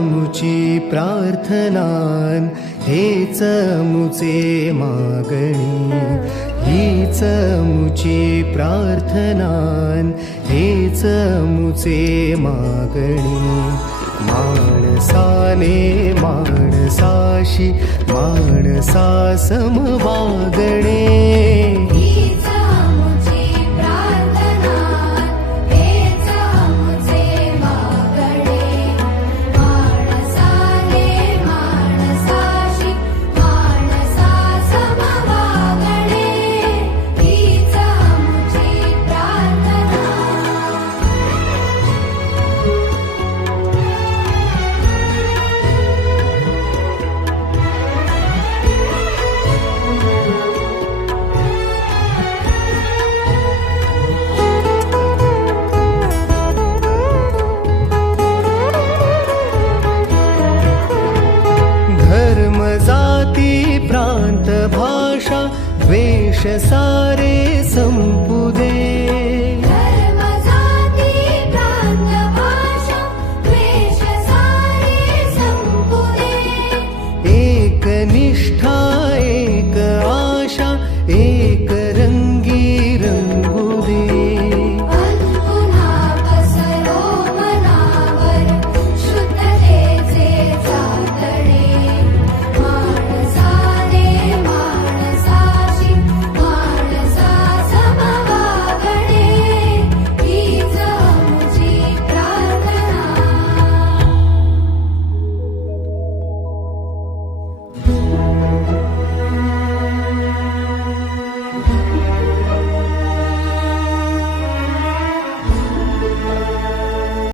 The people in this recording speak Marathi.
मुची प्रार्थनान हेच मुचे मागणी हीच मुची प्रार्थनान हेच मुचे मागणी माणसाने माणसाशी माणसा सम वागणे प्रांत भाषा द्वेष सारे संपुदे धर्म जाती प्रांत भाषा द्वेष सारे संपुदे एक निष्ठा एक आशा एक